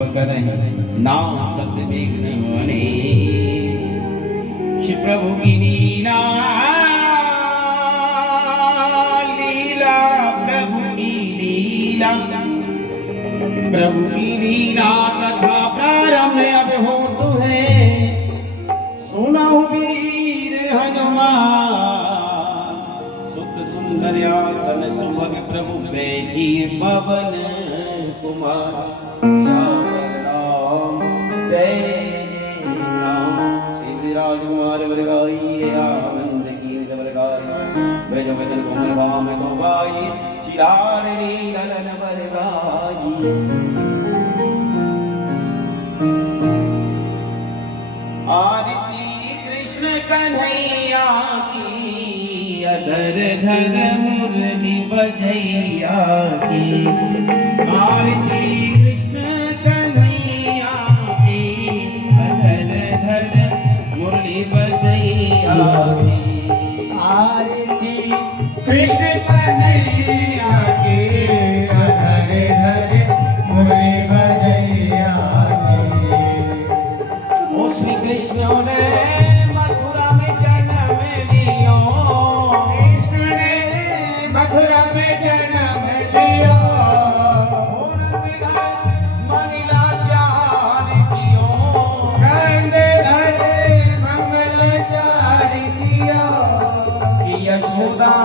ना सतविघ्न बने। श्री प्रभु की लीला लीला प्रभु की लीला तथा प्रारंभ अब होत है। सुनो वीर हनुमान सुत सुंदर आसन सुभग प्रभु बैठिए पवन कुमार। जय राम श्री विराजकुमार वर्गाई आनंद की वर्गाई ब्रज बदन कोमल भाम तो गाई चिरार रे ललन वर्गाई। आरती कृष्ण कन्हैया की अधर धर मुरली बजैया की। आरती कृष्ण कन्हैया की अधर धर मुरली बजैया की। आरती कृष्ण कन्हैया की अधर धर मुरली बजैया की। ओ श्री कृष्ण ने मथुरा में जन्म लियो। कृष्ण ने मथुरा में जन्म लिया। मंगलाचार कियो। मंगलाचार किया। यशोदा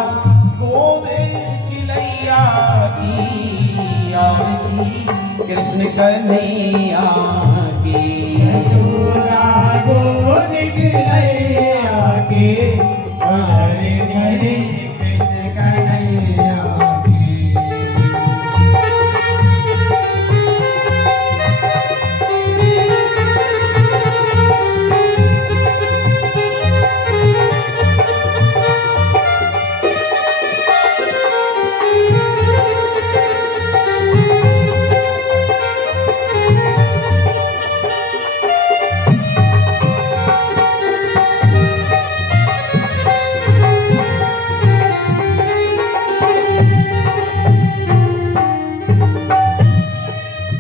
गोविंद खिलैया की। आरती कृष्ण कन्हैया की। यशोदा गोद खिलैया की। हरे हरे कृष्ण कन्हैया की।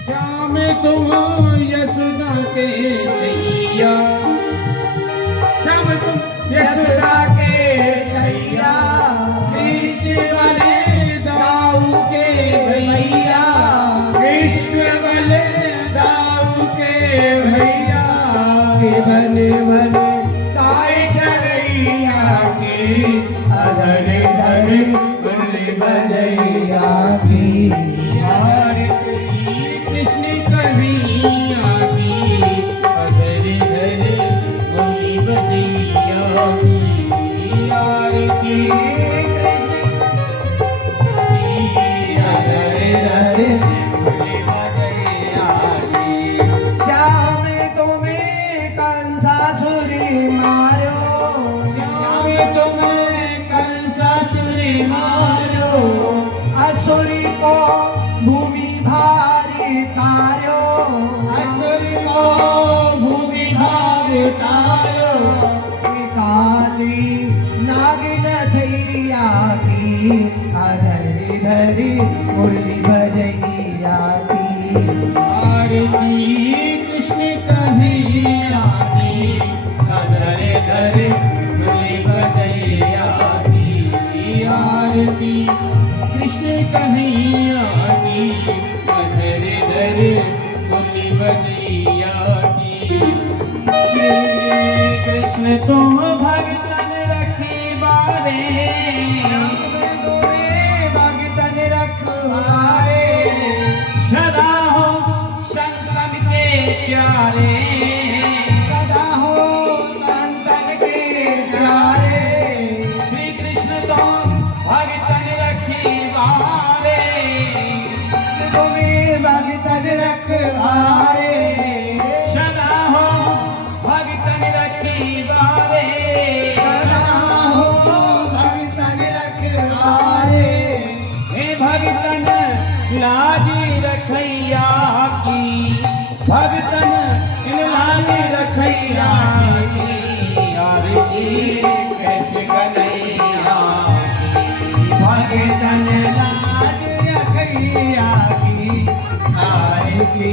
श्याम तुम यशोदा के छैया। श्याम तुम यशोदा के छैया। कृष्ण वाले दाऊ के भैया। कृष्ण वाले दाऊ के भैया। बन बन ताई चढ़ैया की। अधर धर मुरली बजैया की। आरती कृष्ण कन्हैया की। अधर धर मुरली बजैया की। आरती कृष्ण अधर धर मुरली बजैया की। श्याम तुम्हें कंसासुरी मारो। श्याम तुम्हें कंसासुरी मारो। असुरी को भूमि भारी तारो। असुरी को भूमि भारी तारो। काली नागिन भैया की। अधरी धरी मुरली बजैया की। आरती कृष्ण कन्हैया की। अधर धर मुरली बजैया की। आरती कृष्ण कन्हैया की। अधर धर मुरली बजैया की। श्री कृष्ण तुम भगतन रखवारे। भगतन रखवारे। सदा हो संतन के प्यारे। सदा हो संतन के प्यारे। श्री कृष्ण तुम भगतन रखवारे। तुम्हें भगतन रखवारे। सदा हो भगतन रखवारे। सदा हो भगतन रखवारे। हे भगतन लाजी रखैया की। भगतन लाजी रखैया की। आरती कृष्ण कन्हैया की। भगतन लाज रखैया की। आरती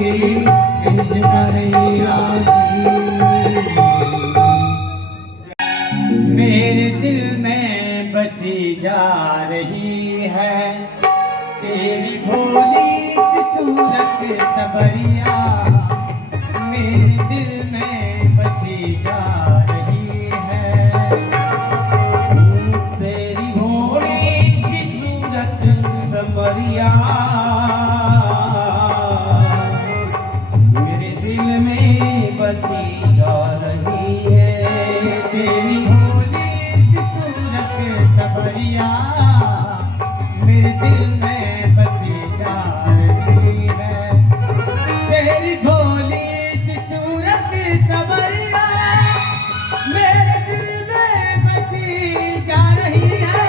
की कन्हैया की। मेरे दिल में बसी जा रही है तेरी भोली सी सूरत सबरिया। मेरे दिल में बसी जा रही है तेरी भोली सी सूरत सबरिया। मेरे दिल में बसी जा रही है तेरी भोली सी सूरत सबरिया। मेरे दिल में बसी जा रही है तेरी भोली सी सूरत सबरिया। मेरे दिल में बसी जा रही है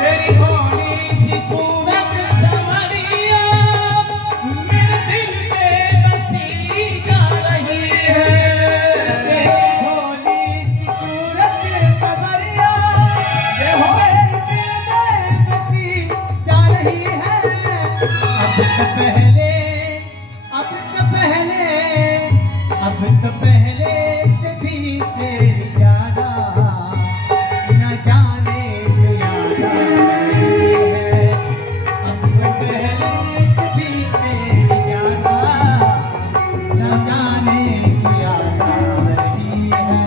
तेरी भोली सी सूरत सबरिया। मेरे दिल में बसी जा रही है तेरी भोली सी सूरत सबरिया। मेरे दिल में बसी जा रही है। अब तो पहले से भी तेरी ज्यादा न जाने क्यों याद आ रही है। अब तो पहले से भी तेरी ज्यादा न जाने क्यों याद आ रही है।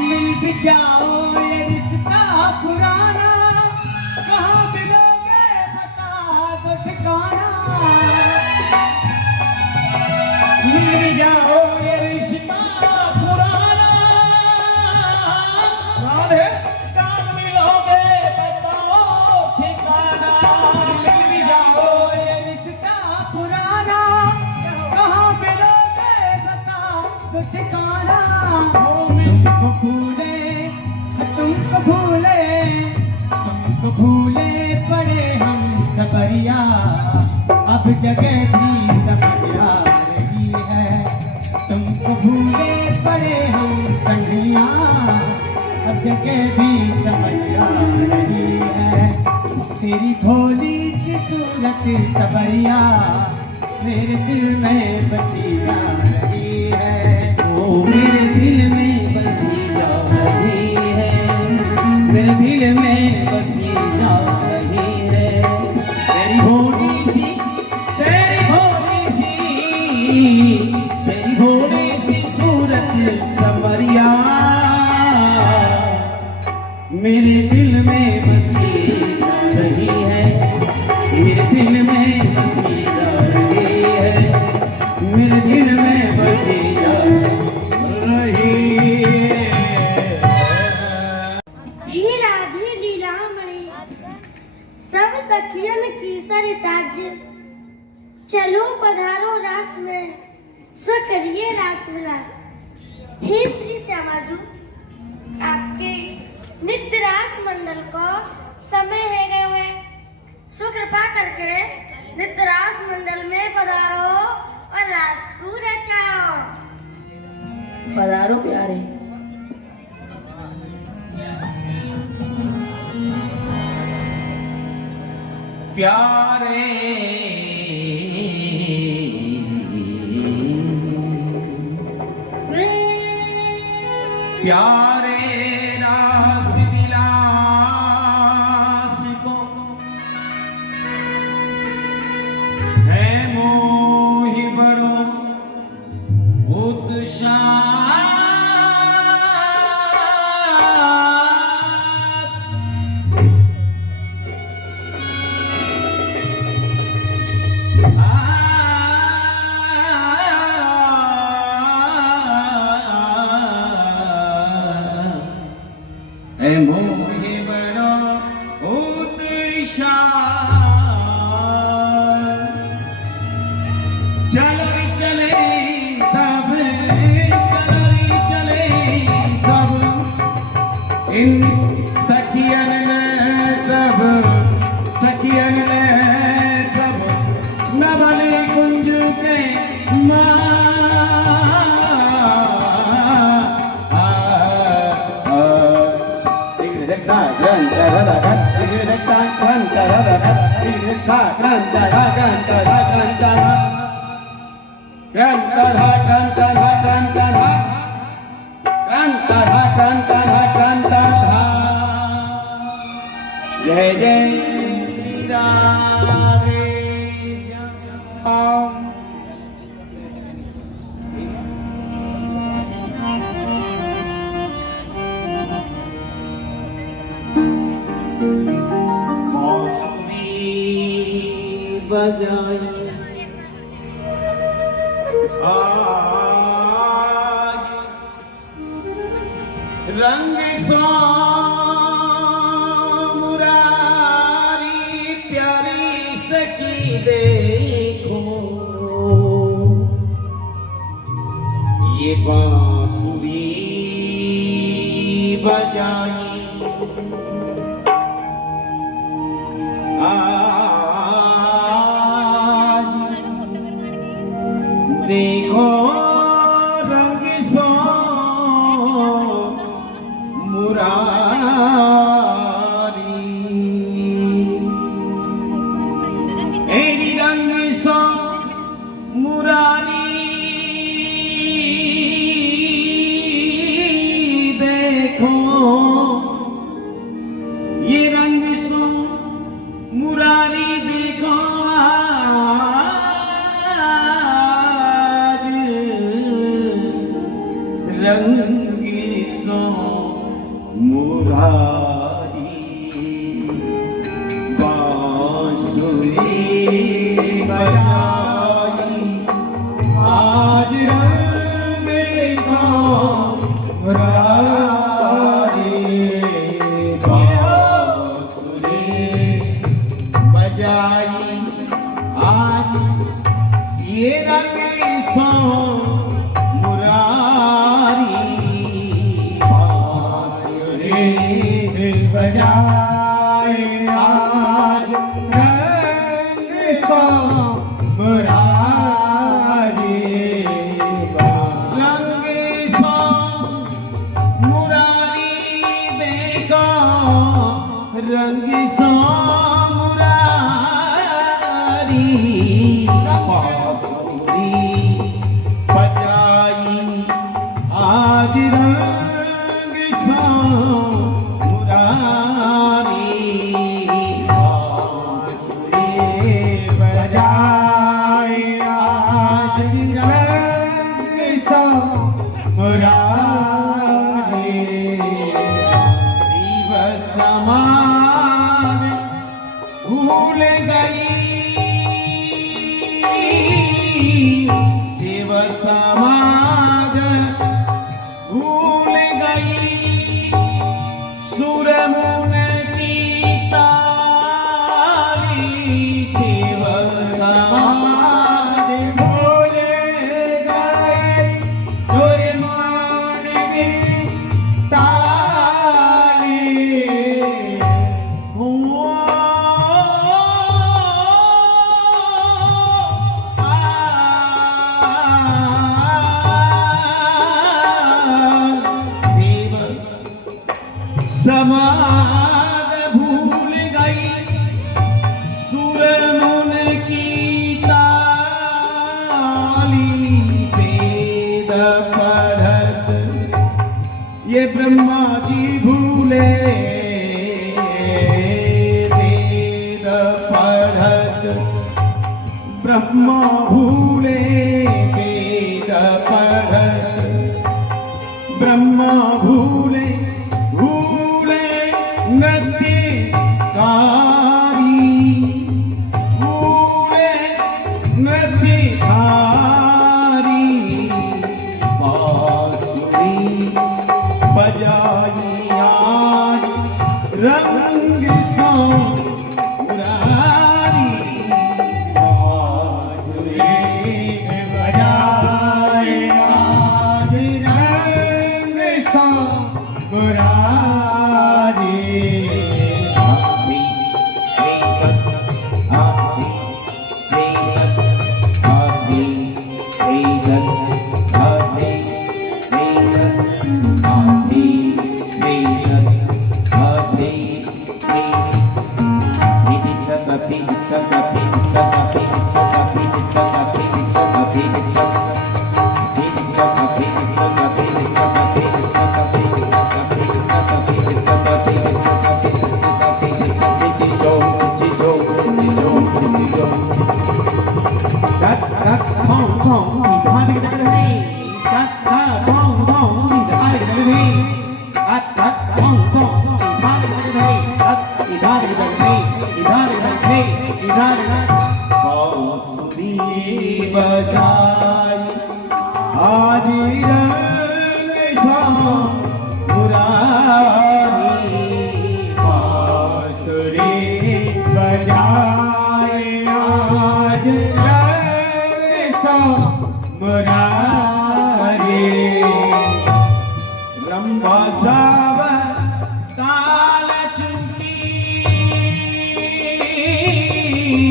मिल भी जाओ ये रिश्ता पुराना। कहाँ मिलोगे बता दो ठिकाना। मिल जाओ ये रिश्ता पुराना। राधे कहाँ मिलोगे बताओ ठिकाना। मिल भी जाओ ये रिश्ता पुराना। कहाँ मिलोगे बता दो ठिकाना। तुमको भूले पड़े हम सबरिया। अब जगह भी समझ आ रही है। तुमको भूले पड़े हम कन्हैया। अब जगह भी समझ आ रही है। तेरी भोली सी सूरत सबरिया। मेरे दिल में बसी जा रही है। ओ मेरे दिल में बसी जा रही है। मेरे दिल में बसी जा रही है तेरी भोली सी सूरत सबरिया। मेरे दिल में बसी जा रही है। मेरे दिल में बसी जा रही है। मेरे दिल में बसी जा रही है। ही राधे लीलामणि सब सखियन की सर ताज। चलो पधारो रास में सो करिए रास विलास। हे श्री श्यामाजू, आपके नित्य रास मंडल को समय है गए हुए। सो कृपा करके नित्य रास मंडल में पधारो और रास को रचाओ। पधारो प्यारे। प्यारे प्यारे रास विलास को है मोहि बड़ो उत्साह। चलो रे चले सब, चलो रे चले सब, इन सखियन ने सब, सखियन ने सब नवले कुंज के जय जय श्री राधे श्याम। बजाई आज रंग सो मुरारी प्यारी सखी देखो, ये बांसुरी बजाई देखो रंग सो मुरारी, एरी रंग सो मुरारी देखो, ये रंग सो मुरारी देखो रंगी सो मुरारी, बांसुरी बजाई आज रंगी सो मुरारी, बांसुरी बजाई आज ये रंगी सो बजाए आज रंग सो मुरारी, रंग सो मुरारी देखो, रंग सो मुरारी, बांसुरी बजाई आज रंग सो शिव समान भूल गई, शिव समाज भूल गई, सुरमुन की तारी, शिव समाज भूल गए, सुरमुन की समाद भूल गई, सुरमुन की ताली, वेद पढ़त ये ब्रह्मा जी भूले, वेद पढ़त ब्रह्मा भूले, वेद पढ़त ब्रह्मा भूले, भूले नृत्यकारी, भूले नृत्यकारी, बांसुरी बजाई आज रंग सो मुरारी, बांसुरी बांसुरी बजाई आज रंग शाम मुरारी, बांसुरी बजाई आज रंग शाम मुरारी, रंबा साव ताल चुकी,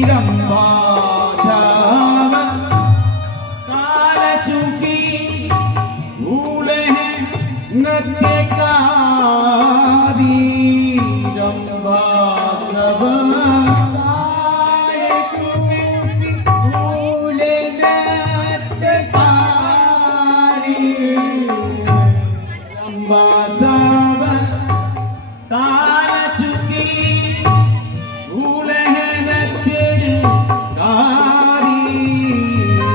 रंबा साव ताल चुकी, भूले हैं नृत्यकारी, रंबा सब ताल चुकी, भूले नृत्यकारी, रंबा सब ताल चुकी, भूले हैं नृत्यकारी,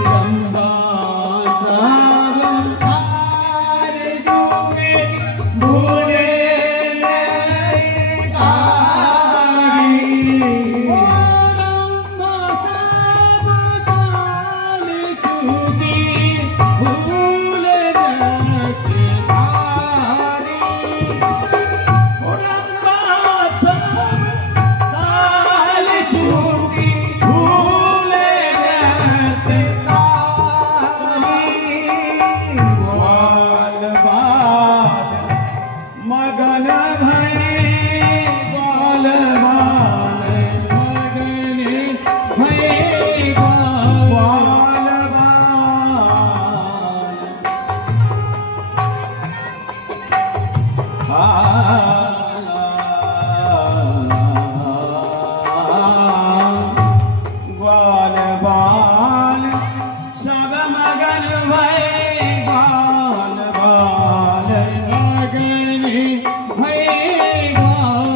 रंबा सब ताल चुकी, भूले नृत्यकारी, रंबा सब ताल चुकी, भूले नृत्यकारी, रंबा सब ताल चुकी, भूले नृत्यकारी, ग्वाल बाल मगन भये, ग्वाल बाल मगन भये, ग्वाल ग्वाल बाल सब मगन भये, ग्वाल बाल मगन भये,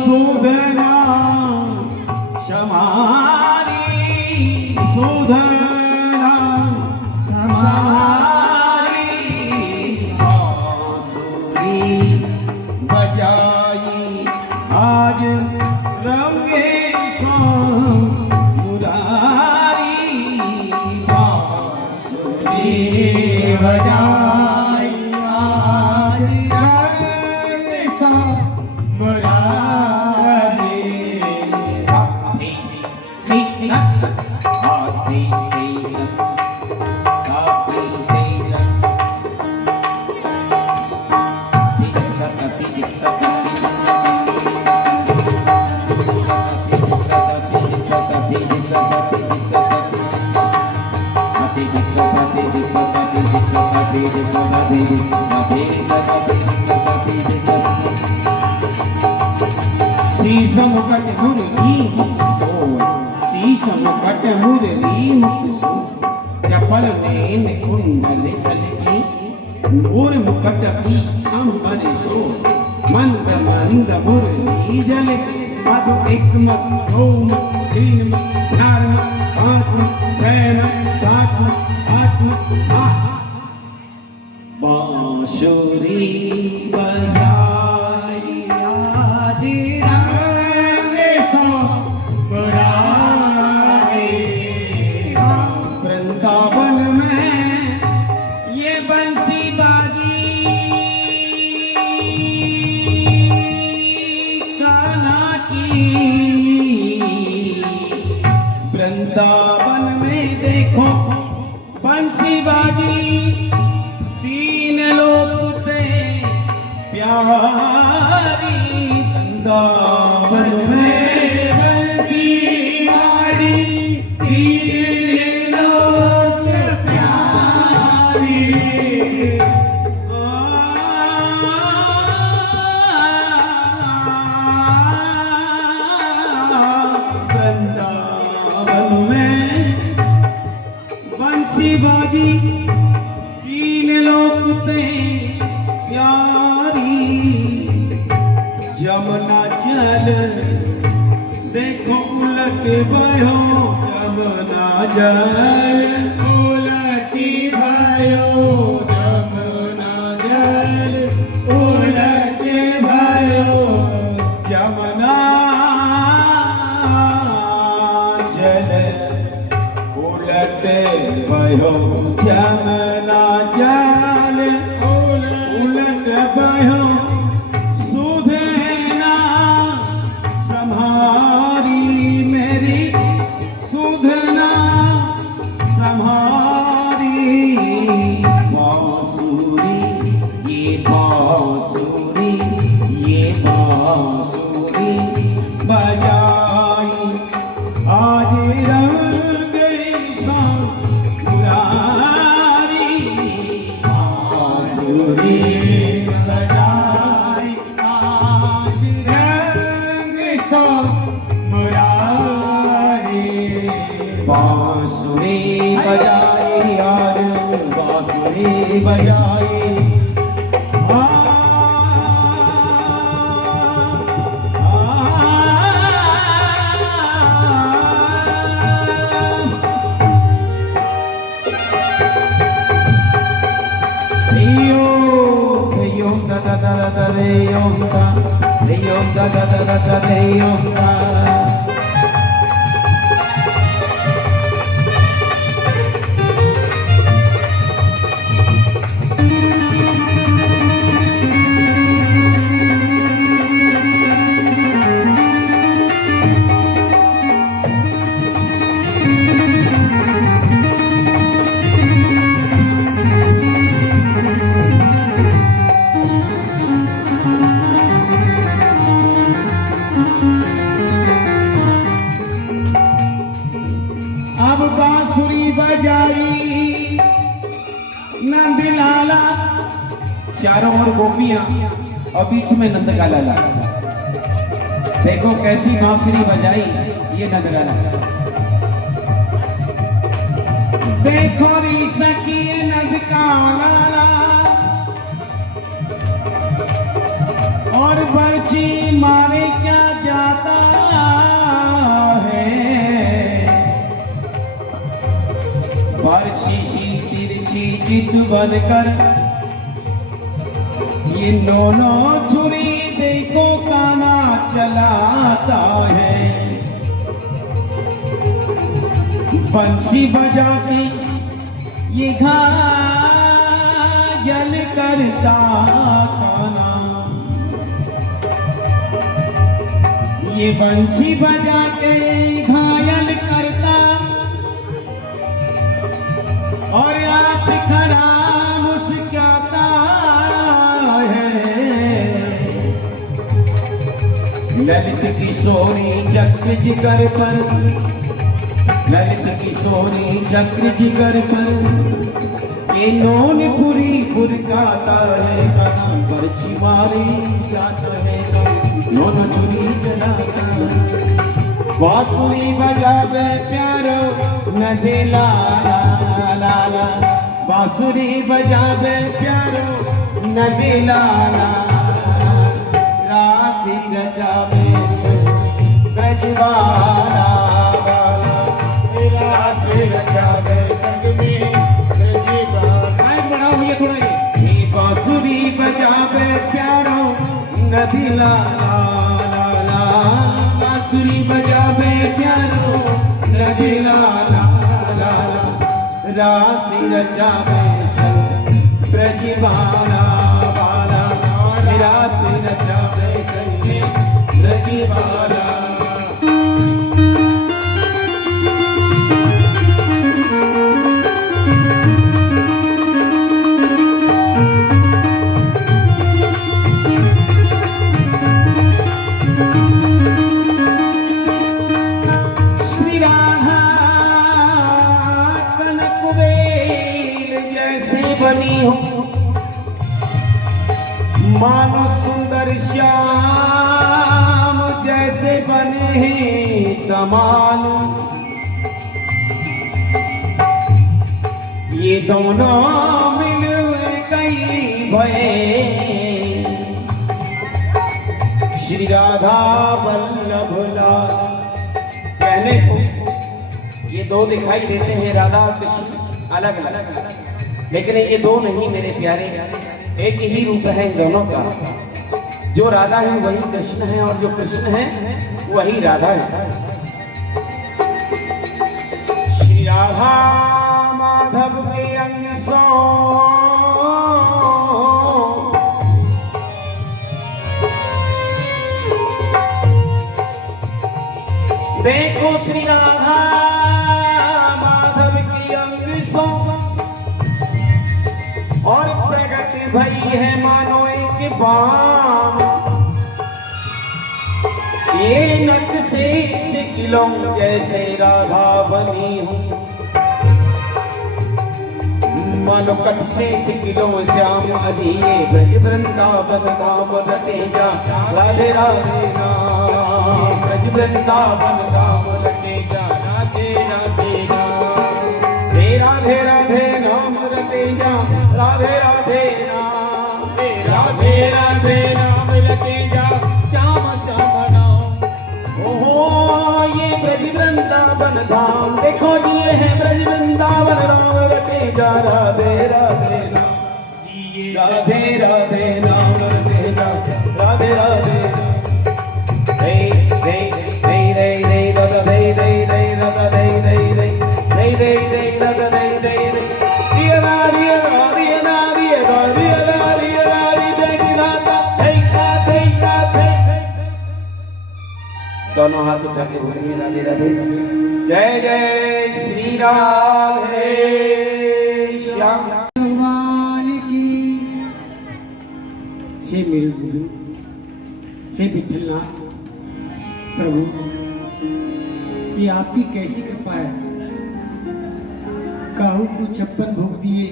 सुधना समारी, सुधना समारी, बांसुरी बजाई आज रंगे शाम मुरारी, बांसुरी बजाई आज रंगे शाम मुरारी, हाथी तेलक, हाथी तेलक, हाथी तेलक, शीशम कट मुरली सोन, शीशम कट मुरली सोन, चपल नैन कुंडल झलकी, मोर मुकट पीतांबर सोन, मंद मंद मुरली झलकी, मधु एक मत दो मत तीन मत चार मत पाँच मत छह मत सात मत आठ मत आठ, बांसुरी बजाई आज रंग शाम मुरारी, वृंदावन में ये बंसी बाजी कान्हा की, वृंदावन में देखो बंसी बाजी, तीन लोग ते प्यारी, वृंदावन में बंसी बाजी, तीन लोग प्यारी, वृंदावन बन में बंसी बाजी तीन लोक ते प्यारी जमुना जल देखो उलट भयो जमुना जल उलटी भयो जमुना जल उलटी भयो जमुना जल उलट भयो जमुना जल उलट भयो सुधना संहारी मेरी सुधना संहारी बांसुरी ये बांसुरी बजाई आज रंग मुरारी बांसुरी बजाई आज रंग मुरारी बांसुरी बजाई आज बांसुरी बजाई अब बांसुरी बजाई नंद लाला चारों ओर गोपियां और बीच में नंद का लाला देखो कैसी बांसुरी बजाई ये नंद लाला देखो री सखी नंद का लाला और बर्ची मारे क्या जाता बर्ची तिरछी चित बनकर ये दोनों छुरी देखो काना चलाता है बंसी बजा के ये घायल करता काना ये बंसी बजा के घायल करता और आप खड़ा मुस्कुराता है ललित किशोरी चक्र जिगर पर ललित किशोरी चक्र जिगर पर ये नौन पूरी फुरकाता है बर्ची मारे जाता है नौन चुरी जलाता बांसुरी बजावे प्यारो नदी लाला लाला बांसुरी बजावे प्यारो नदी लाला राशि रचावे गजवाला राशि रचावे संग में बढ़ाओ ये थोड़ा ये बांसुरी बजावे प्यारो नदी लाला लाला बांसुरी बजावे प्यारो नदी लाला लाला राशि रचावे ब्रजवाला वाला राशि रचावे संगे ब्रजवाला बनी हो मानो सुंदर श्याम जैसे बने हैं तमाम ये दोनों मिल गई भये श्री राधा वल्लभ लाल। कहने को ये दो दिखाई देते हैं राधा और कृष्ण अलग अलग, लेकिन ये दो नहीं मेरे प्यारे, एक ही रूप है इन दोनों का। जो राधा है वही कृष्ण है और जो कृष्ण है वही राधा है। श्री राधा माधव के अंग सो देखो श्री राधा माधव की अंग सो और प्रगट भई है मानो एक बाण। ये नक से सिकिलों जैसे राधा बनी हूँ, मानो कट से सिकिलों श्याम अधीरे ब्रज वृंदावन धाम रटे जा राधे राधे नाम। ब्रज वृंदावन धाम रटे जा राधे राधे नाम। राधे राधे नाम रटे जा राधे राधे नाम। राधे राधे नाम रटे जा श्याम श्याम नाम। ओहो ये ब्रज वृंदावन धाम, देखो जी ये है ब्रज वृंदावन धाम रटे जा राधे राधे नाम। राधे राधे नाम रटे जा राधे राधे नाम। दोनों हाथ उठा के बोलेंगे राधे राधे। जय जय श्री राधे श्याम भगवान की। हे मेरे गुरु, हे विठलनाथ प्रभु, ये आपकी कैसी कृपा है। काहू को 56 भोग दिए,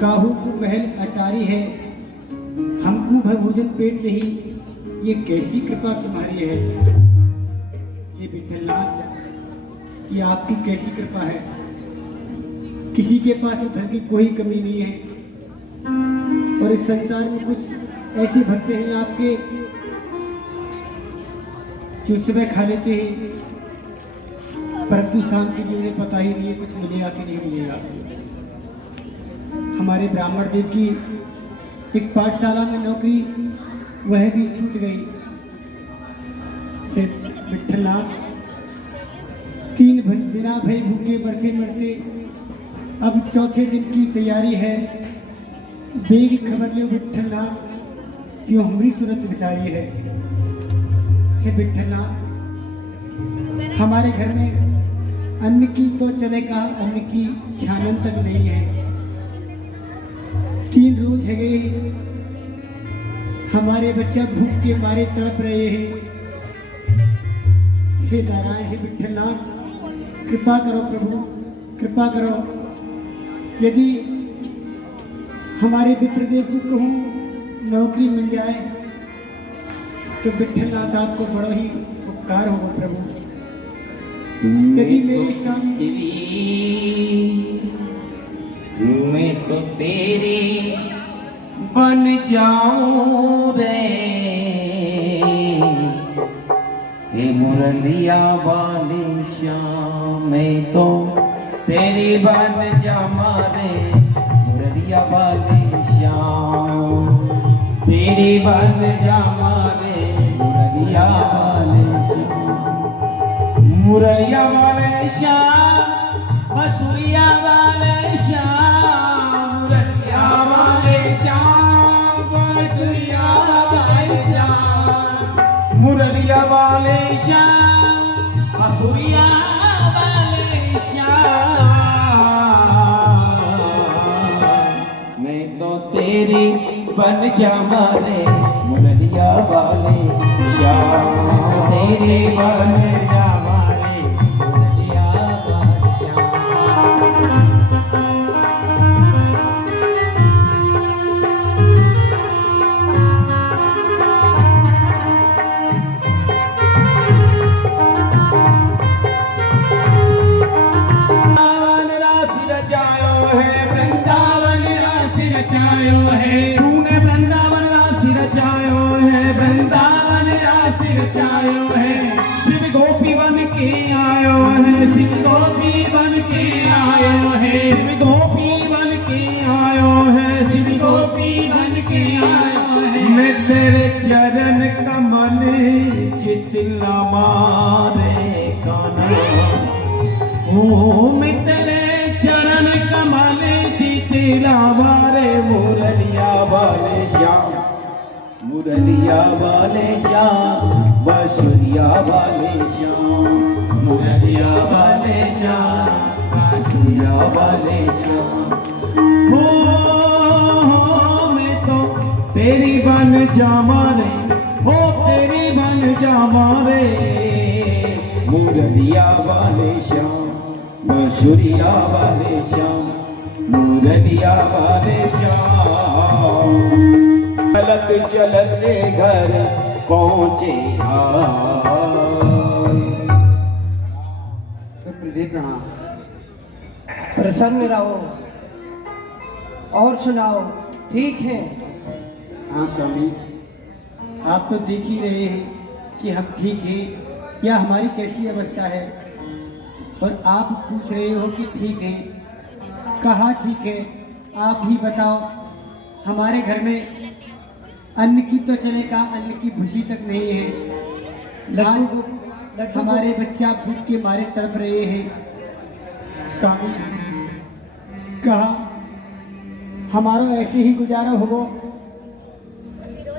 काहू को महल अटारी है, हमको भोजन पेट नहीं, ये कैसी कृपा तुम्हारी है। ये विठलनाथ, ये आपकी कैसी कृपा है। किसी के पास तो धन की कोई कमी नहीं है, और इस संसार में कुछ ऐसे भक्ते हैं आपके जो सुबह खा लेते हैं, परंतु शाम के लिए उन्हें पता ही नहीं है कुछ मिलेगा कि नहीं मिलेगा। हमारे ब्राह्मण देव की एक पाठशाला में नौकरी वह भी छूट गई। विठलनाथ 3 दिना भय भूखे मरते मरते अब चौथे दिन की तैयारी है। बेग खबर ले विठलनाथ, क्यों हमारी सूरत विसारी है। हे विठलनाथ, हमारे घर में अन्न की तो चलेगा, अन्न की छानन तक नहीं है। 3 रोज है गए, हमारे बच्चा भूख के मारे तड़प रहे हैं। हे नारायण, हे विठलनाथ, कृपा करो प्रभु, कृपा करो। यदि हमारे विप्रदेव को कहूँ नौकरी मिल जाए तो विठलनाथ आपको बड़ा ही उपकार होगा प्रभु। यदि मेरे सामने मैं तो तेरी बन जाऊं रे, ये मुरलिया वाली श्याम, मैं तो तेरी बन जाऊं रे, मुरलिया वाली श्याम, तेरी बन जाऊं रे, मुरलिया वाली श्याम। मुरलिया वाले श्याम, मसूरिया वाले श्याम, मुरलिया वाले श्याम, मसूरिया वाले श्याम, मुरलिया वाले श्याम, मसूरिया वाले श्याम। मैं तो तेरी बन जाऊं रे, मुरलिया वाले श्याम, तेरी बन जाऊं रे, मुरलिया वाले श्याम। राशि रचायो दिल मारे काना ओ मितले चरण कमल चितिला वारे मुरलिया वाले श्याम मुरलिया वाले श्याम बांसुरिया वाले श्याम मुरलिया वाले श्याम बांसुरिया वाले श्याम हो मैं तो तेरी बन जामा रे हो तेरी बन जामा रे मुरलिया वाले श्याम बांसुरिया वाले श्याम मुरलिया वाले श्याम चलत चलते घर पहुँचे प्रसन्न रहो और सुनाओ। ठीक है? हाँ स्वामी, आप तो देख ही रहे हैं कि हम ठीक हैं या हमारी कैसी अवस्था है, और आप पूछ रहे हो कि ठीक है। कहाँ ठीक है, आप ही बताओ। हमारे घर में अन्न की तो चलेगा, अन्न की खुशी तक नहीं है। आज हमारे बच्चा भूख के मारे तड़प रहे हैं। स्वामी, कहा हमारा ऐसे ही गुजारा होगा,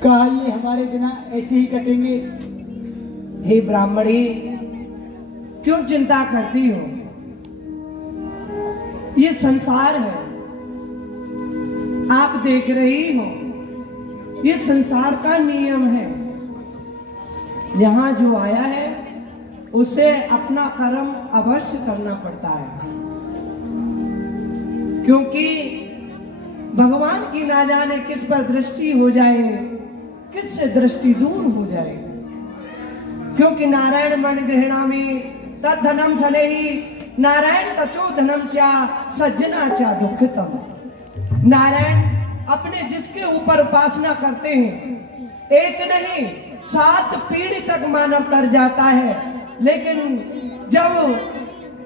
कहा ये हमारे बिना ऐसे ही कटेंगे। हे ब्राह्मणी, क्यों चिंता करती हो? ये संसार है, आप देख रही हो, ये संसार का नियम है। यहाँ जो आया है उसे अपना कर्म अवश्य करना पड़ता है, क्योंकि भगवान की ना जाने किस पर दृष्टि हो जाए, किस से दृष्टि दूर हो जाए। क्योंकि नारायण मन गृहणामि तद धनम सनेहि नारायण तचो धनम चा सज्जना चा दुखतम। नारायण अपने जिसके ऊपर उपासना करते हैं, एक नहीं 7 पीढ़ी तक मानव कर जाता है, लेकिन जब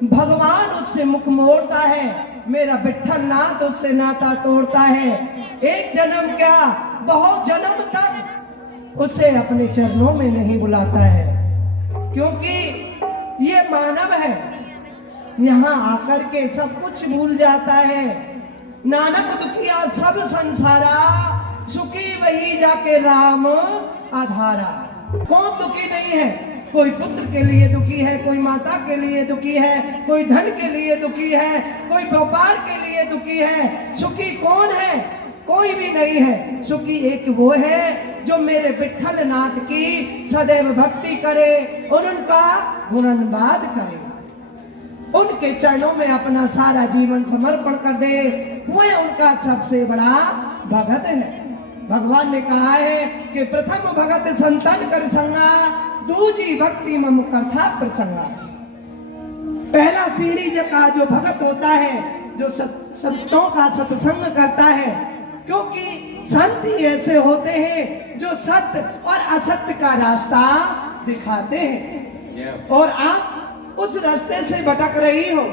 भगवान उससे मुख मोड़ता है, मेरा विठ्ठल नाथ उससे नाता तोड़ता है, एक जन्म क्या बहुत जन्म तक उसे अपने चरणों में नहीं बुलाता है। क्योंकि ये मानव है, यहाँ आकर के सब कुछ भूल जाता है। नानक दुखिया सब संसारा, सुखी वही जाके राम आधारा। कौन दुखी नहीं है? कोई पुत्र के लिए दुखी है, कोई माता के लिए दुखी है, कोई धन के लिए दुखी है, कोई व्यापार के लिए दुखी है। सुखी कौन है? कोई भी नहीं है। सुखी एक वो है जो मेरे विठ्ठल नाथ की सदैव भक्ति करे और उनका गुणगान करे, उनके चरणों में अपना सारा जीवन समर्पण कर दे। वह उनका सबसे बड़ा भगत है। भगवान ने कहा है कि प्रथम भगत संतन कर संगा, दूजी भक्ति मम करथा प्रसंगा। पहला सीढ़ी का जो भगत होता है, जो संतों का सत्संग करता है, क्योंकि संत ही ऐसे होते हैं जो सत्य और असत्य का रास्ता दिखाते हैं। और आप उस रास्ते से भटक रही हो।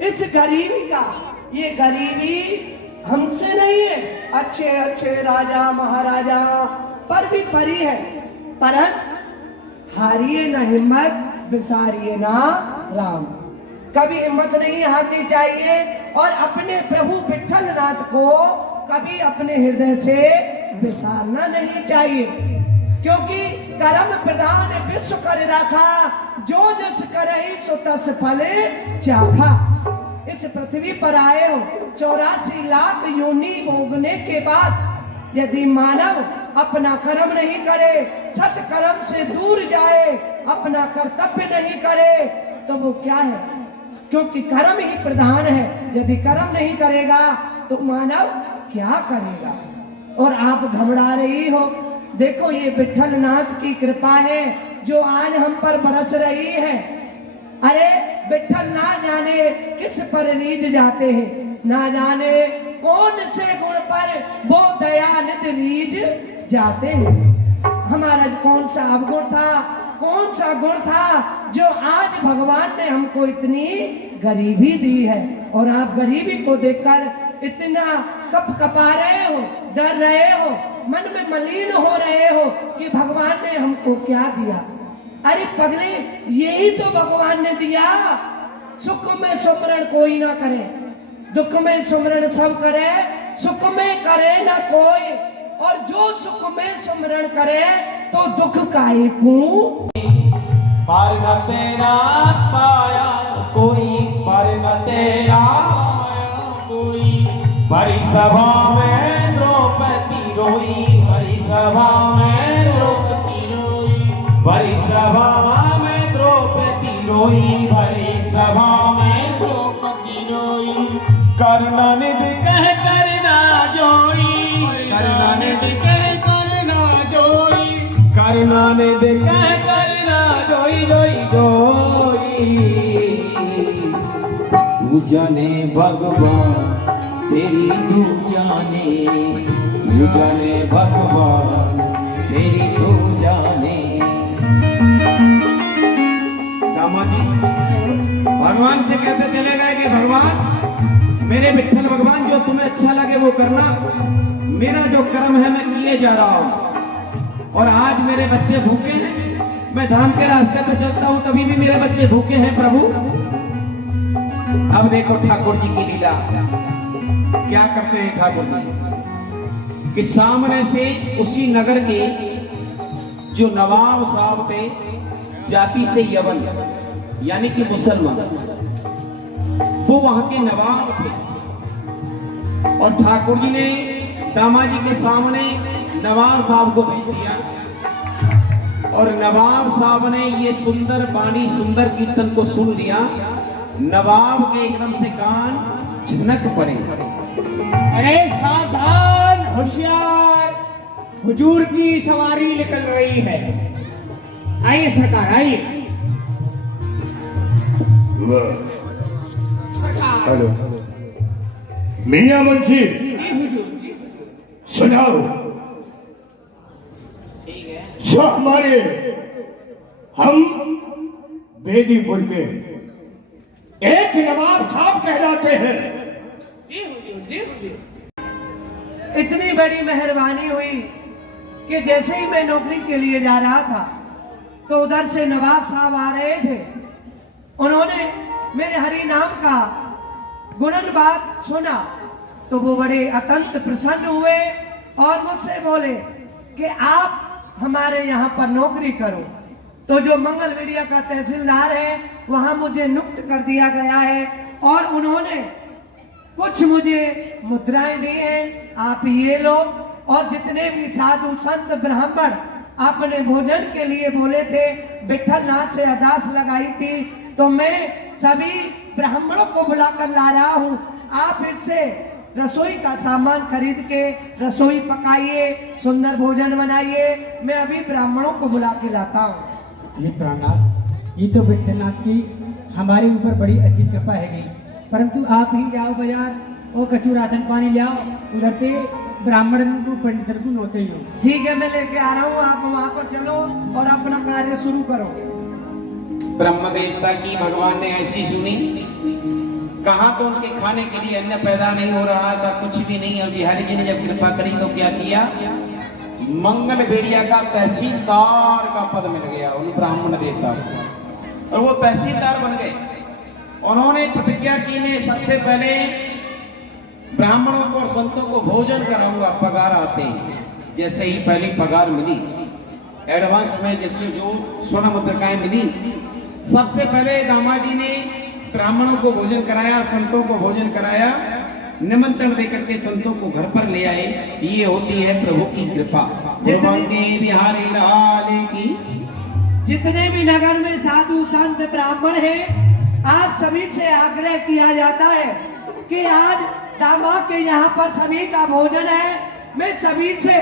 इस गरीबी का, ये गरीबी हमसे नहीं है, अच्छे अच्छे राजा महाराजा पर भी परी है। परंतु हारिए ना हिम्मत, विसारिए ना राम। कभी हिम्मत नहीं हारनी चाहिए और अपने प्रभु विठ्ठल नाथ को कभी अपने हृदय से विसारना नहीं चाहिए। क्योंकि कर्म प्रधान विश्व कर रखा, जो जस करहि सो तस फल चाखा। इस पृथ्वी पर आए हो 84 लाख योनि भोगने के बाद यदि मानव अपना कर्म नहीं करे, सत कर्म से दूर जाए, अपना कर्तव्य नहीं करे, तो वो क्या है? क्योंकि कर्म ही प्रधान है। यदि कर्म नहीं करेगा तो मानव क्या करेगा? और आप घबरा रही हो। देखो, ये विठ्ठल नाथ की कृपा है जो आज हम पर बरस रही है। अरे विठ्ठल ना जाने किस पर रीझ जाते हैं, ना जाने कौन से गुण पर वो दयानिधि रीझ जाते हैं। हमारा कौन सा अवगुण था, कौन सा गुण था जो आज भगवान ने हमको इतनी गरीबी दी है। और आप गरीबी को देखकर इतना कपा रहे हो, डर रहे हो, मन में मलिन हो रहे हो कि भगवान ने हमको क्या दिया। अरे पगले, यही तो भगवान ने दिया। सुख में सुमरण कोई ना करे, दुख में सुमरण सब करे, सुख में करे ना कोई। और जो सुख में सुमरण करे तो दुख काहे को। पर न तेरा पाया कोई, पर न तेरा पाया कोई। बड़ी सभा में द्रौपदी रोई, बड़ी सभा में द्रौपदी रोई, बड़ी सभा में द्रौपदी रोई, बड़ी सभा में द्रौपदी रोई। करुणानिधि कह करना जोई, करुणानिधि कह करना जोई, करुणानिधि कह करना जोई जोई जोई। तू जाने भगवान तेरी तू जाने, तू जाने भगवान तेरी तू जाने। दामा जी भगवान से कैसे चले गए कि भगवान मेरे विठ्ठल भगवान जो तुम्हें अच्छा लगे वो करना, मेरा जो कर्म है मैं किए जा रहा हूँ। और आज मेरे बच्चे भूखे हैं, मैं धाम के रास्ते पे चलता हूँ तभी भी मेरे बच्चे भूखे हैं प्रभु। अब देखो ठाकुर जी की लीला क्या करते हैं ठाकुर जी कि सामने से उसी नगर के जो नवाब साहब थे, जाति से यवन यानी कि मुसलमान, वो वहां के नवाब थे। और ठाकुर जी ने दामाजी के सामने नवाब साहब को भेज दिया। और नवाब साहब ने ये सुंदर बाणी, सुंदर कीर्तन को सुन लिया। नवाब के एकदम से कान झनक पड़े। अरे सावधान, होशियार, हुजूर की सवारी निकल रही है। आइए सरकार, आइए। हेलो मियां मुंशी, सुनाओ। जो हमारे हम बेदीपुर के एक नवाब साहब कहलाते हैं। इतनी बड़ी मेहरबानी हुई कि जैसे ही मैं नौकरी के लिए जा रहा था तो उधर से नवाब साहब आ रहे थे। उन्होंने मेरे हरि नाम का गुणन बात सुना तो वो बड़े अत्यंत प्रसन्न हुए और मुझसे बोले कि आप हमारे यहाँ पर नौकरी करो। तो जो मंगलवेड़िया का तहसीलदार है वहां मुझे नियुक्त कर दिया गया है और उन्होंने कुछ मुझे मुद्राएं दी हैं, आप ये लो। और जितने भी साधु संत ब्राह्मण आपने भोजन के लिए बोले थे, विठ्ठल नाथ से अरदास लगाई थी, तो मैं सभी ब्राह्मणों को बुलाकर ला रहा हूँ। आप इससे रसोई का सामान खरीद के रसोई पकाइए, सुंदर भोजन बनाइए। मैं अभी ब्राह्मणों को बुला के लाता हूँ। ये प्राणनाथ, ये तो विठ्ठलनाथ की हमारे ऊपर बड़ी असीम कृपा है गई। परंतु आप ही जाओ बाजार और कचू राशन पानी ले आओ, उधर से ब्राह्मण को पंडित को नोते ही हो। ठीक है, मैं लेके आ रहा हूँ, आप वहां पर चलो और अपना कार्य शुरू करो। ब्रह्म देवता की भगवान ने ऐसी सुनी, कहा तो उनके खाने के लिए अन्न पैदा नहीं हो रहा था, कुछ भी नहीं। और बिहारी जी ने जब कृपा करी तो क्या किया, मंगलवेड़िया का तहसीलदार का पद मिल गया उन ब्राह्मण देवता को, और वो तहसीलदार बन गए। उन्होंने प्रतिज्ञा की, मैं सबसे पहले ब्राह्मणों को और संतों को भोजन कराऊंगा, पगार आते हैं। जैसे ही पहली पगार मिली एडवांस में, जैसे जो स्वर्ण मुद्रिकाएं मिली, सबसे पहले दामाजी ने ब्राह्मणों को भोजन कराया, संतों को भोजन कराया, निमंत्रण देकर के संतों को घर पर ले आए। ये होती है प्रभु की कृपा। बिहारी लाल की। जितने भी नगर में साधु संत ब्राह्मण हैं, आप सभी से आग्रह किया जाता है कि आज दामा के यहाँ पर सभी का भोजन है। मैं सभी से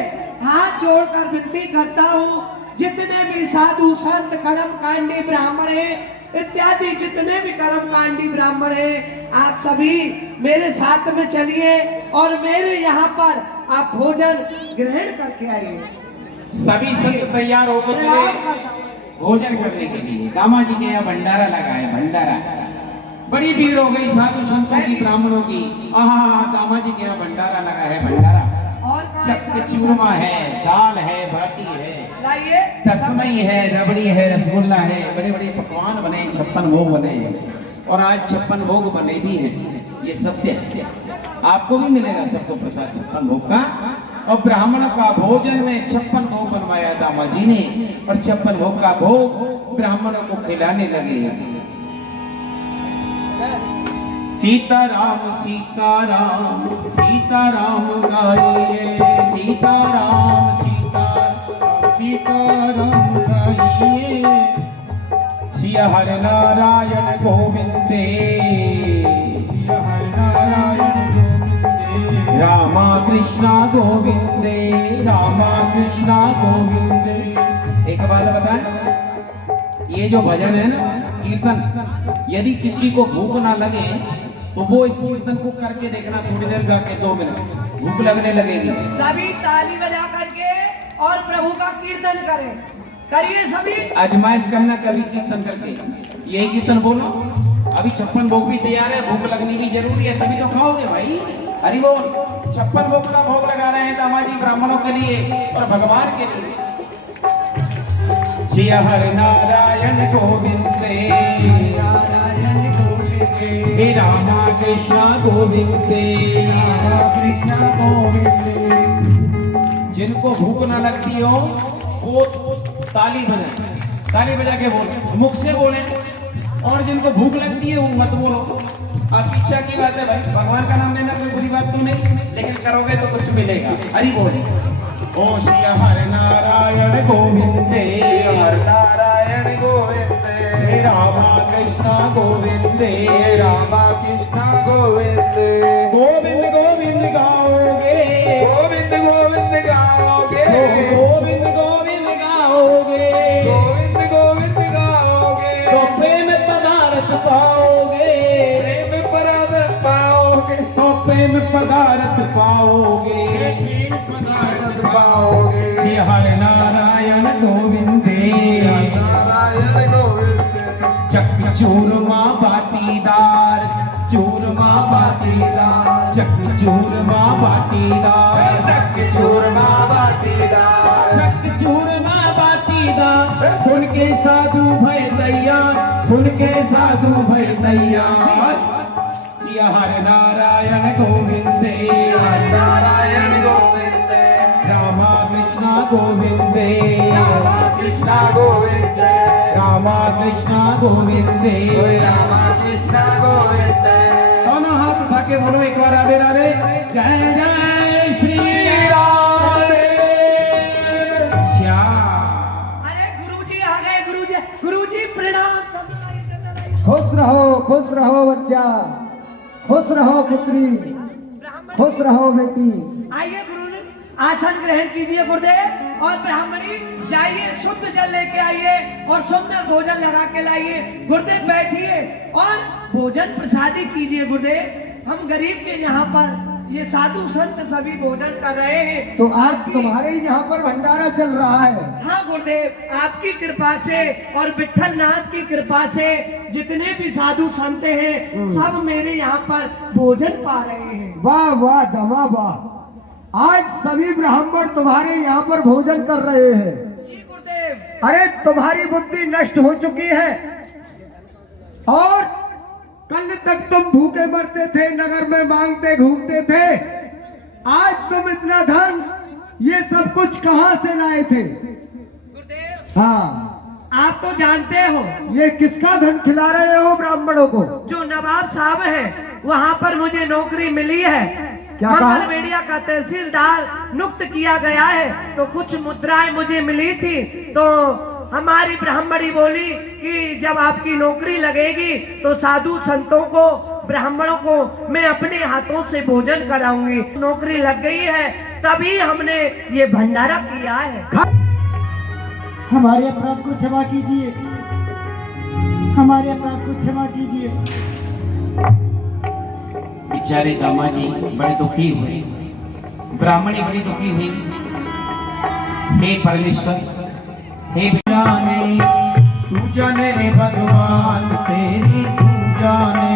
हाथ जोड़कर विनती करता हूँ, जितने भी साधु संत कर्मकांडी ब्राह्मण हैं इत्यादि, जितने भी कर्मकांडी ब्राह्मण हैं, आप सभी मेरे साथ में चलिए और मेरे यहाँ पर आप भोजन ग्रहण करके आइए। सभी संत तैयार होकर चले भोजन करने के लिए। दामा जी के यहाँ भंडारा लगा है, भंडारा। बड़ी भीड़ हो गई साधु संतों की, ब्राह्मणों की। दामा जी के यहाँ भंडारा लगा है, भंडारा। और कहाँ है चक्र साधु चूरमा संत? है, दाल है, बाटी है, लाइए तस्मई है, रबड़ी है, रसगुल्ला है, बड़े बड़े पकवान बने, 56 भोग बने और आज 56 भोग बने भी हैं। ये सत्य है, आपको भी मिलेगा सबको प्रसाद 56 भोग का। और ब्राह्मण का भोजन में 56 भोग बनवाया दामा जी ने और 56 भोग का भोग ब्राह्मणों को खिलाने लगे। सीताराम सीताराम सीताराम गाइए, सीताराम सीताराम सीताराम गाइए, श्री हर नारायण गोविंदे, हर नारायण गोविंदे, रामा कृष्णा गोविंदे, रामा कृष्णा गोविंदे। एक बात बताएं, ये जो भजन है ना कीर्तन, यदि किसी को भूख ना लगे तो वो इस कीर्तन को करके देखना, थोड़ी देर गा के 2 मिनट भूख लगने लगेगी। सभी ताली बजा करके और प्रभु का कीर्तन करें, करिए सभी। आजमाइश करना कभी कीर्तन करके, यही कीर्तन बोलो। अभी 56 भोग भी तैयार है, भूख लगनी भी जरूरी है, तभी तो खाओगे भाई। हरि बोल। 56 भोग का भोग लगा रहे हैं दामाजी ब्राह्मणों के लिए और भगवान के लिए। श्री हर नारायण गोविंदे, नारायण गोविंदे, हे रामा कृष्णा गोविंदे, रामा कृष्णा गोविंदे। जिनको भूख ना लगती हो वो ताली बजाए, ताली बजा के बोले, मुख से बोले। और जिनको भूख लगती है वो मत बोलो। आप इच्छा की बात है भाई, भगवान का नाम लेना कोई बुरी बात तो नहीं, लेकिन करोगे तो कुछ मिलेगा। हरि बोल। ओ श्री हर नारायण गोविंदे, हर नारायण गोविंदे, हे रामा कृष्णा गोविंदे, रामा कृष्णा गोविंदे। गोविंद गोविंद गाओगे, गोविंद गोविंद गाओगे, गोविंद गोविंद गाओगे, गोविंद गोविंद गाओगे, तो प्रेम पदार्थ पाओगे, प्रेम पदार्थ पाओगे, तो प्रेम पदार्थ पाओगे, पदार्थ पाओगे। श्री हर नारायण गोविंदे, नारायण गोविंदे, चक्र चूरमा बाटीदार, चूरमा बाटीदार, चक्र चूरमा बाटीदार, चक्र चूरमा बाटीदार, चक्र चूरमा बाटीदार। सुन के साधु भय तैयार, सुन के साधु भय तैयार। श्री हर नारायण गोविंदे, हर नारायण गोविंदे, रामा कृष्णा गोविंदे, रामा कृष्णा गोविंदे, रामा कृष्णा गोविंदे, रामा कृष्णा गोविंदे। दोनों हाथ उठा के बोलो एक बार राधे राधे। जय जय श्री राधे श्याम। अरे गुरुजी आ गए, गुरुजी, गुरुजी प्रणाम। खुश रहो बच्चा, खुश रहो पुत्री, खुश रहो बेटी। आइए गुरुजी, आसन ग्रहण कीजिए गुरुदेव। और ब्राह्मणी जाइए, शुद्ध जल लेके आइए और सुंदर भोजन लगा के लाइए। गुरुदेव बैठिए और भोजन प्रसादी कीजिए गुरुदेव। हम गरीब के यहाँ पर ये साधु संत सभी भोजन कर रहे हैं। तो आज तुम्हारे ही यहाँ पर भंडारा चल रहा है। हाँ गुरुदेव, आपकी कृपा से और विठल नाथ की कृपा से जितने भी साधु संत हैं सब मेरे यहाँ पर भोजन पा रहे हैं। वाह वाह दमा वाह, आज सभी ब्राह्मण तुम्हारे यहाँ पर भोजन कर रहे हैं। जी गुरुदेव। अरे तुम्हारी बुद्धि नष्ट हो चुकी है और कल तक तुम भूखे मरते थे, नगर में मांगते घूमते थे। आज तुम इतना धन, ये सब कुछ कहाँ से लाए थे? गुरुदेव हाँ, आप तो जानते हो ये किसका धन खिला रहे हो ब्राह्मणों को? जो नवाब साहब है वहाँ पर मुझे नौकरी मिली है। क्या कहा? मंगलवेड़िया का तहसीलदार नियुक्त किया गया है, तो कुछ मुद्राएं मुझे मिली थी। तो हमारी ब्राह्मणी बोली कि जब आपकी नौकरी लगेगी तो साधु संतों को, ब्राह्मणों को मैं अपने हाथों से भोजन कराऊंगी। नौकरी लग गई है तभी हमने ये भंडारा किया है। हमारे अपराध को क्षमा कीजिए, हमारे अपराध को क्षमा कीजिए। बेचारे दामा जी बड़े दुखी हुए, ब्राह्मणी बड़ी दुखी हुई। हे परमेश्वर, हे तू जाने रे भगवान तेरी, तू जाने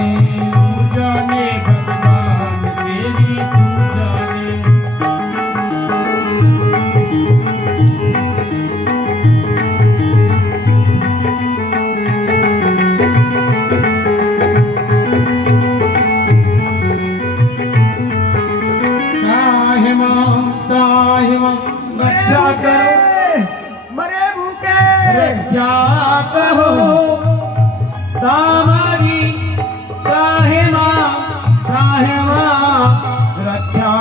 भगवान तेरी, तू जाने। कहो दामाजी काहे मां रक्षा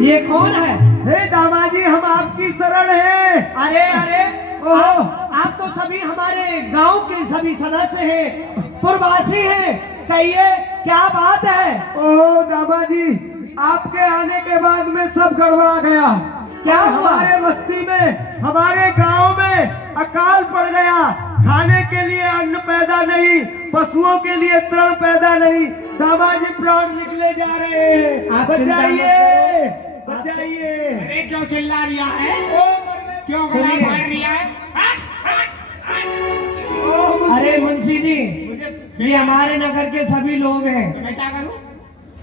ये कौन है? हे दामाजी, हम आपकी शरण हैं। अरे अरे, आप तो सभी हमारे गांव के सभी सदस्य हैं, पूर्ववासी हैं। कहिए क्या बात है? ओह दामाजी, आपके आने के बाद में सब गड़बड़ा गया। क्या हुआ? हमारे बस्ती में, हमारे गांव में अकाल पड़ गया। खाने के लिए अन्न पैदा नहीं, पशुओं के लिए तृण पैदा नहीं। दामाजी प्राण निकले जा रहे हैं। आप चिंता मत बचाइए, बचाइए। अरे क्यों चिल्ला रिया है? क्यों गला सुनिए। फाड़ रिया है? अरे मुंशी जी, ये हमारे नगर के सभी लोग हैं। मैं क्या करूं?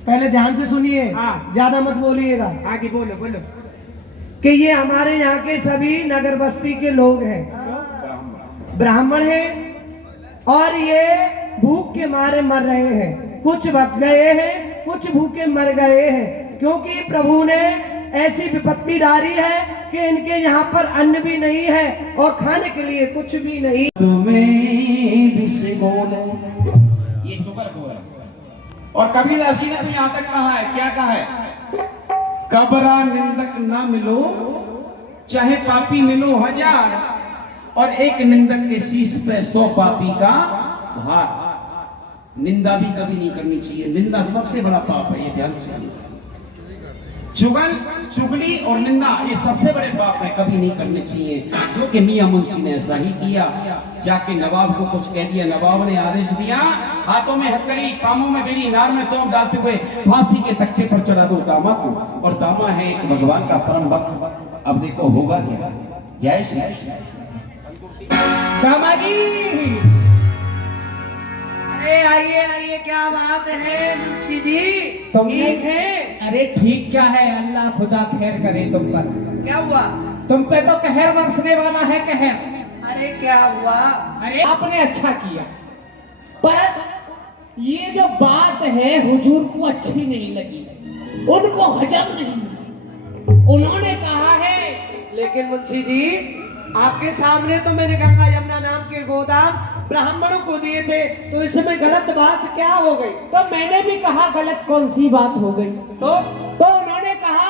पहले ध्यान से सुनिए, हाँ। ज्यादा मत बोलिएगा। हाँ जी, बोलो बोलो। कि ये हमारे यहाँ के सभी नगर बस्ती के लोग हैं, ब्राह्मण हैं, और ये भूख के मारे मर रहे हैं। कुछ बच गए हैं, कुछ भूखे मर गए हैं, क्योंकि प्रभु ने ऐसी विपत्ति डाली है कि इनके यहाँ पर अन्न भी नहीं है और खाने के लिए कुछ भी नहीं। तुम्हें बिस्कोल ये चुकर हो रहा है। और कबीरदास जी ने तो यहाँ तक कहा है, क्या कहा है? कबरा निंदक ना मिलो, चाहे पापी मिलो 1000, और एक निंदक के शीश पे 100 पापी का भार। निंदा भी कभी नहीं करनी चाहिए, निंदा सबसे बड़ा पाप है, ये ध्यान से सुनिए। चुगल, चुगली और निंदा ये सबसे बड़े पाप है, कभी नहीं करने चाहिए। जो कि मियां मुंशी ने ऐसा ही किया, जाके नवाब को कुछ कह दिया। नवाब ने आदेश दिया, हाथों में हथकड़ी, पामों में बेड़ी, नार में तोप डालते हुए फांसी के तख्ते पर चढ़ा दो दामा को। और दामा है एक भगवान का परम भक्त। अब देखो होगा क्या। जय श्री कृष्ण। दामाजी, अरे आइए आइए, क्या बात है मुंशी जी? ठीक है? अरे ठीक क्या है, अल्लाह खुदा खैर करे तुम पर। क्या हुआ? तुम पे तो कहर बरसने वाला है, कहर। अरे क्या हुआ? अरे आपने अच्छा किया, पर ये जो बात है हुजूर को अच्छी नहीं लगी, उनको हजम नहीं। उन्होंने कहा है, लेकिन मुंशी जी, आपके सामने तो मैंने गंगा यमुना नाम के गोदाम ब्राह्मणों को दिए थे, तो इसमें गलत बात क्या हो गई? तो मैंने भी कहा गलत कौन सी बात हो गई। तो उन्होंने कहा,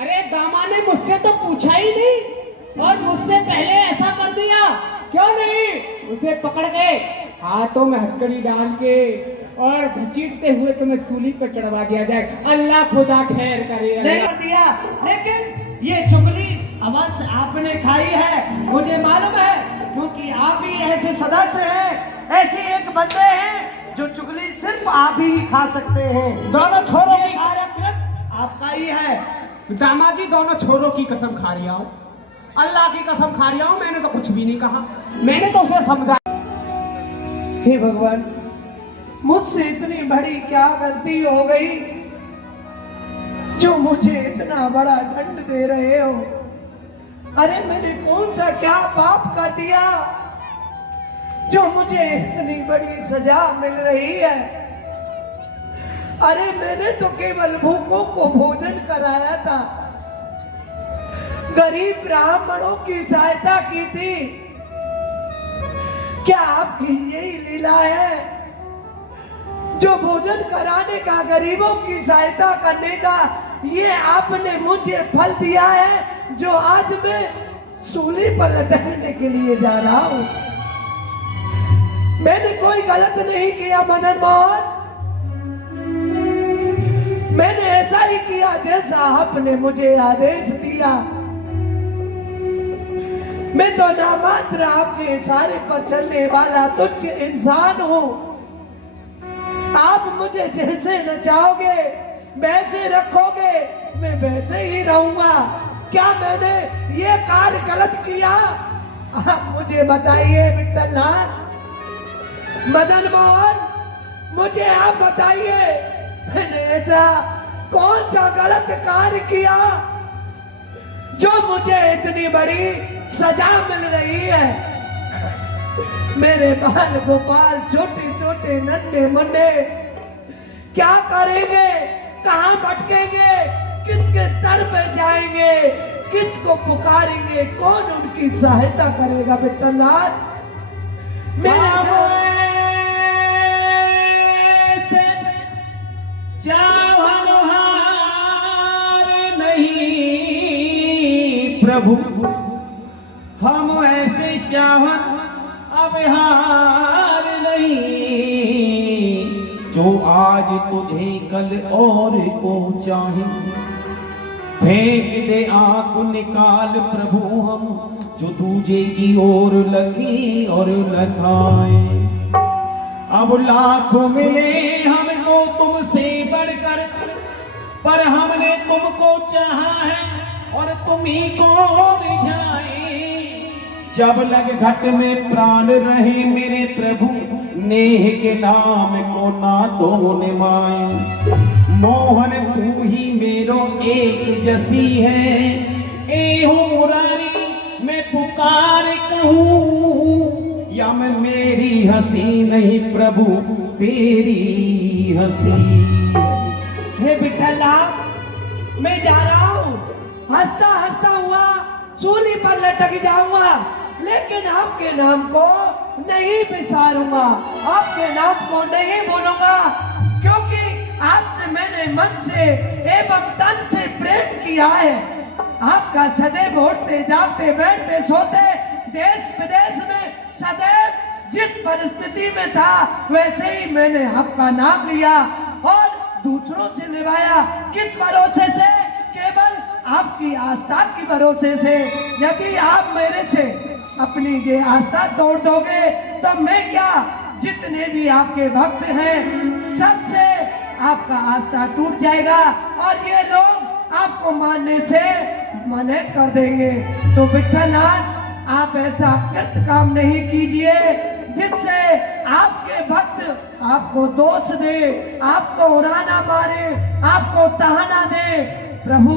अरे दामा ने मुझसे तो पूछा ही नहीं और मुझसे पहले ऐसा कर दिया। क्यों नहीं? उसे पकड़ के हाथों में हथकड़ी डाल के और घसीटते हुए तुम्हें सूली पर चढ़वा दिया जाए। अल्लाह खुदा खैर करे। नहीं कर दिया, लेकिन ये चुगली अवश्य आपने खाई है, मुझे मालूम है, क्योंकि आप ही ऐसे सदस्य हैं, ऐसे एक बंदे हैं जो चुगली सिर्फ आप ही खा सकते हैं। दोनों छोरों ये की सारा कृत आपका ही है। दामाजी, दोनों छोरों की कसम खा रही हूं, अल्लाह की कसम खा रही हूं। मैंने तो कुछ भी नहीं कहा, मैंने तो उसे समझा। हे भगवान, मुझसे इतनी बड़ी क्या गलती हो गई जो मुझे इतना बड़ा दंड दे रहे हो? अरे मैंने कौन सा क्या पाप कर दिया जो मुझे इतनी बड़ी सजा मिल रही है? अरे मैंने तो केवल भूखों को भोजन कराया था, गरीब ब्राह्मणों की सहायता की थी। क्या आपकी यही लीला है जो भोजन कराने का, गरीबों की सहायता करने का, ये आपने मुझे फल दिया है जो आज मैं सूली पर लटकने के लिए जा रहा हूं? मैंने कोई गलत नहीं किया मदन मोहन, मैंने ऐसा ही किया जैसा आपने मुझे आदेश दिया। मैं तो नामात्र आपके इशारे पर चलने वाला तुच्छ इंसान हूं। आप मुझे जैसे नचाओगे, वैसे रखोगे, मैं वैसे ही रहूंगा। क्या मैंने ये कार्य गलत किया? आप मुझे बताइए विठ्ठललाल, मदन मोहन, मुझे आप बताइए, मैंने ऐसा कौन सा गलत कार्य किया जो मुझे इतनी बड़ी सजा मिल रही है? मेरे बाल गोपाल छोटे छोटे नन्हे मुन्ने क्या करेंगे, कहाँ भटकेंगे, किसके दर पे जाएंगे, किसको पुकारेंगे, कौन उनकी सहायता करेगा? विठल लाल से चाहनहार नहीं प्रभु, हम ऐसे चाहत अब हार नहीं। जो आज तुझे कल और को चाहे, फेंक दे आंख निकाल प्रभु हम, जो दूजे की ओर लगी और लखाए। अब लाखों मिले हमको तुमसे बढ़कर, पर हमने तुमको चाहा है और तुम ही को रिझाए। जब लग घट में प्राण रहे मेरे प्रभु, नेह के नाम को ना दो निमाए। मोहन तू ही मेरो एक जसी है, ए हो मुरारी मैं पुकार कहूँ, या मैं मेरी हंसी नहीं प्रभु तेरी हंसी। हे विठला, मैं जा रहा हूँ, हंसता हंसता हुआ सूली पर लटक जाऊंगा, लेकिन आपके नाम को नहीं बिसारूंगा, आपके नाम को नहीं बोलूंगा, क्योंकि आपसे मैंने मन से एवं तन से प्रेम किया है। आपका सदैव उठते जागते बैठते सोते देश विदेश में सदैव जिस परिस्थिति में था, वैसे ही मैंने आपका नाम लिया और दूसरों से निभाया। किस भरोसे से? केवल आपकी आस्था की भरोसे से। यदि आप मेरे से अपनी ये आस्था तोड़ दोगे तो मैं क्या, जितने भी आपके भक्त हैं सबसे आपका आस्था टूट जाएगा और ये लोग आपको मानने से मना कर देंगे। तो विठल लाल, आप ऐसा कृत काम नहीं कीजिए जिससे आपके भक्त आपको दोष दे, आपको उड़ाना मारे, आपको ताना दे। प्रभु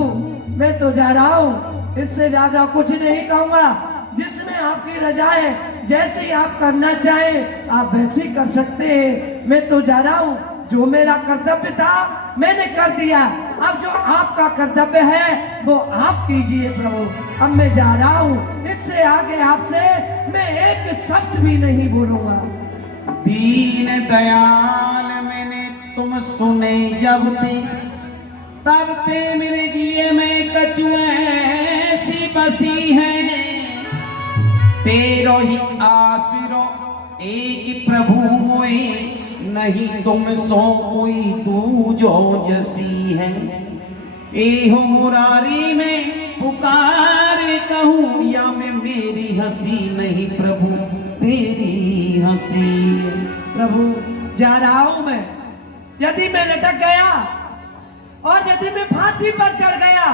मैं तो जा रहा हूँ, इससे ज्यादा कुछ नहीं कहूंगा। जिसमें आपकी रजा है, जैसे आप करना चाहें आप वैसे ही कर सकते हैं। मैं तो जा रहा हूँ, जो मेरा कर्तव्य था मैंने कर दिया, अब जो आपका कर्तव्य है वो आप कीजिए प्रभु। अब मैं जा रहा हूँ, इससे आगे आपसे मैं एक शब्द भी नहीं बोलूंगा। दीन दयाल मैंने तुम सुने जब थे, तब ते मेरे जिए में कछुए सी बसी है। तेरो ही आसिरो एक प्रभु मोए, नहीं तुम सो कोई दूजो जसी है। एहो मुरारी में पुकार कहूँ, या मैं मेरी हंसी नहीं प्रभु तेरी हंसी। प्रभु जा रहा हूँ मैं, यदि मैं लटक गया और यदि मैं फांसी पर चढ़ गया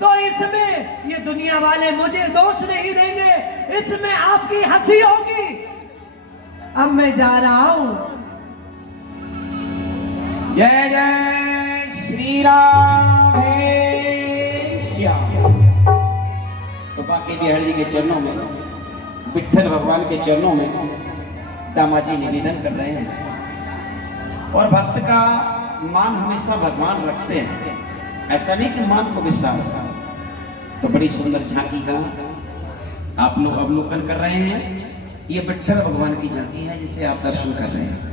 तो इसमें ये दुनिया वाले मुझे दोष नहीं देंगे, इसमें आपकी हंसी होगी। अब मैं जा रहा हूँ। जय जय श्री राम श्याम। तो बाकी बिहारी जी के चरणों में, विठल भगवान के चरणों में दामाजी निवेदन कर रहे हैं। और भक्त का मान हमेशा भगवान रखते हैं, ऐसा नहीं कि मान को विश्वास। तो बड़ी सुंदर झांकी का आप लोग अवलोकन कर रहे हैं। ये विठल भगवान की झांकी है जिसे आप दर्शन कर रहे हैं।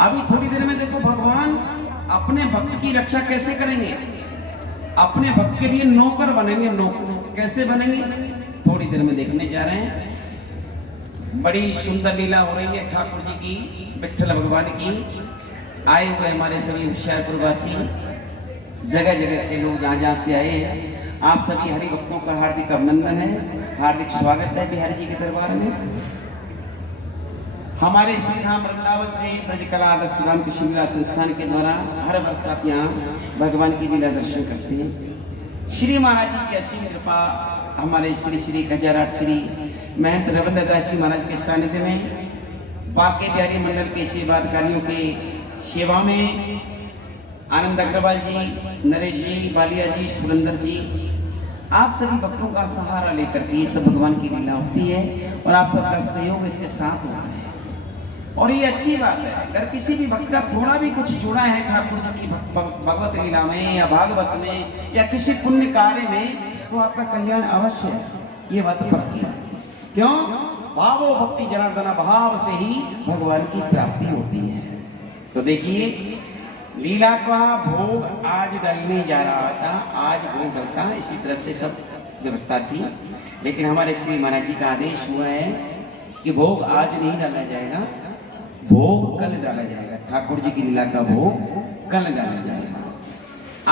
अभी थोड़ी देर में देखो भगवान अपने भक्त की रक्षा कैसे करेंगे, अपने भक्त के लिए नौकर बनेंगे। नौकर कैसे बनेंगे थोड़ी देर में देखने जा रहे हैं। बड़ी सुंदर लीला हो रही है ठाकुर जी की, विठल भगवान की। आए हुए हमारे सभी होशियारपुर वासी, जगह जगह से लोग जहाँ से आए हैं, आप सभी हरि भक्तों का हार्दिक अभिनंदन है, हार्दिक स्वागत है बिहारी जी के दरबार में। हमारे श्री राम वृंदावन से ब्रजकला आदर्श राम कृष्ण लीला संस्थान के द्वारा हर वर्ष आप यहाँ भगवान की लीला दर्शन करते हैं। श्री महाराज जी की असीम कृपा हमारे श्री श्री गजाराट श्री महंत रविंद्र दास जी महाराज के सानिध्य में, बाके बिहारी मंडल के सेवाधिकारियों के सेवा में आनंद अग्रवाल जी, नरेश जी, बालिया जी, सुरेंद्र जी, आप सभी भक्तों का सहारा लेकर के ये सब भगवान की लीला होती है और आप सबका सहयोग इसके साथ होता है। और ये अच्छी बात है। अगर किसी भी भक्त का थोड़ा भी कुछ जुड़ा है ठाकुर जी की भगवत लीला में या भागवत में या किसी पुण्य कार्य में, तो आपका कल्याण अवश्य है, ये बात पक्की है। क्यों? भावो भक्ति जनार्दन, भाव से ही भगवान की प्राप्ति होती है। तो देखिए, लीला का भोग आज डलने जा रहा था, आज भोग डलता, इसी तरह से सब व्यवस्था थी, लेकिन हमारे श्री महाराज जी का आदेश हुआ है कि भोग आज नहीं डाला जाएगा, भोग कल डाला जाएगा। ठाकुर जी की लीला का भोग कल डाला जाएगा।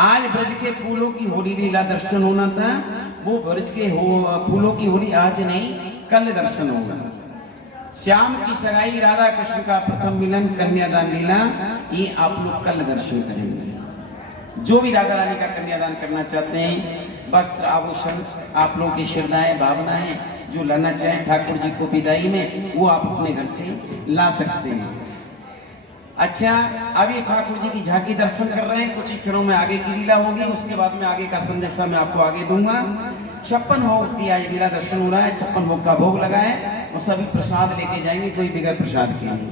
आज ब्रज के फूलों की होली लीला दर्शन होना था, वो ब्रज के फूलों की होली आज नहीं, कल दर्शन होगा। श्याम की सगाई, राधा कृष्ण का प्रथम मिलन, कन्यादान लीला, ये आप लोग कल दर्शन करेंगे। जो भी राधा रानी का कन्यादान करना चाहते हैं, वस्त्र आभूषण आप लोगों की श्रद्धाएं भावनाएं जो लाना चाहें ठाकुर जी को विदाई में, वो आप अपने घर से ला सकते हैं। अच्छा, अब ये ठाकुर जी की झांकी दर्शन कर रहे हैं, कुछ ही क्षणों में आगे की लीला होगी, उसके बाद में आगे का संदेशा मैं आपको आगे दूंगा। 56 भोग की आज लीला दर्शन हो रहा है, 56 भोग का भोग लगा है, वो सभी प्रसाद लेके जाएंगे, कोई बिगड़ प्रसाद के नहीं।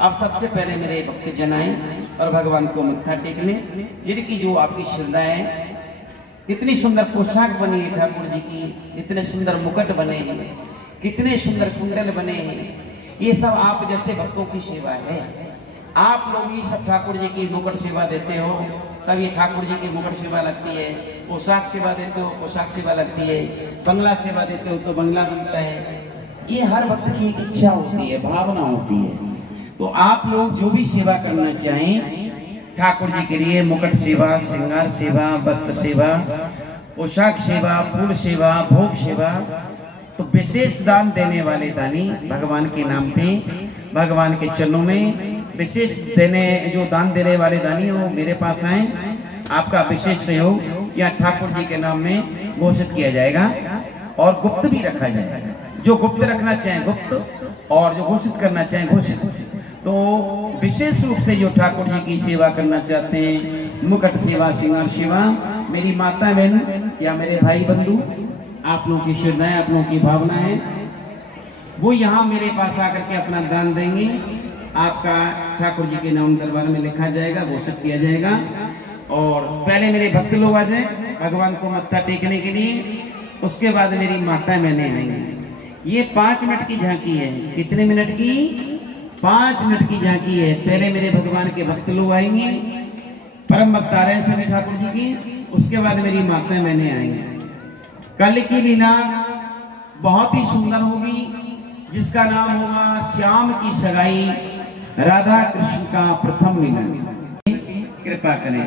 अब सबसे पहले मेरे भक्त जन आए और भगवान को मत्था टेक लें, जिनकी जो आपकी श्रद्धा है। कितनी सुंदर पोशाक बनी है ठाकुर जी की, इतने सुंदर मुकुट बने हैं, कितने सुंदर कुंडल बने हैं, ये सब आप जैसे भक्तों की सेवा है। आप लोग ही सब ठाकुर जी की मुकुट सेवा देते हो, तब ये ठाकुर जी की मुकुट सेवा लगती है। पोशाक सेवा देते हो, पोशाक सेवा लगती है। बंगला सेवा देते हो तो बंगला बनता है। ये हर भक्त की एक इच्छा होती है, भावना होती है। तो आप लोग जो भी सेवा करना चाहें ठाकुर जी के लिए, मुकुट सेवा, श्रृंगार सेवा, वस्त्र सेवा, पोशाक सेवा, फूल सेवा, भोग सेवा, तो विशेष दान देने वाले दानी भगवान के नाम पे, भगवान के चरणों में विशेष देने, जो दान देने वाले दानी वो मेरे पास आए, आपका विशेष सहयोग या ठाकुर जी के नाम में घोषित किया जाएगा और गुप्त भी रखा जाएगा। जो गुप्त रखना चाहें गुप्त, और जो घोषित करना चाहें घोषित। तो विशेष रूप से जो ठाकुर जी की सेवा करना चाहते हैं, मुकुट सेवा, श्रृंगार सेवा, मेरी माता बहन या मेरे भाई बंधु, आप लोगों की श्रद्धाएं, आप लोगों की भावना है, वो यहाँ मेरे पास आकर के अपना दान देंगे। आपका ठाकुर जी के नाम दरबार में लिखा जाएगा, घोषित किया जाएगा। और पहले मेरे भक्त लोग आ जाए भगवान को मत्था टेकने के लिए, उसके बाद मेरी माता मैंने आएंगे। ये 5 मिनट की झांकी है। कितने मिनट की? 5 मिनट की झांकी है। पहले मेरे भगवान के भक्त लोग आएंगे, परम भक्त आ रहे हैं सभी ठाकुर जी की, उसके बाद मेरी माता मैंने आएंगे। कल की लीला बहुत ही सुंदर होगी, जिसका नाम होगा श्याम की सगाई, राधा कृष्ण का प्रथम मिलन। कृपा करें,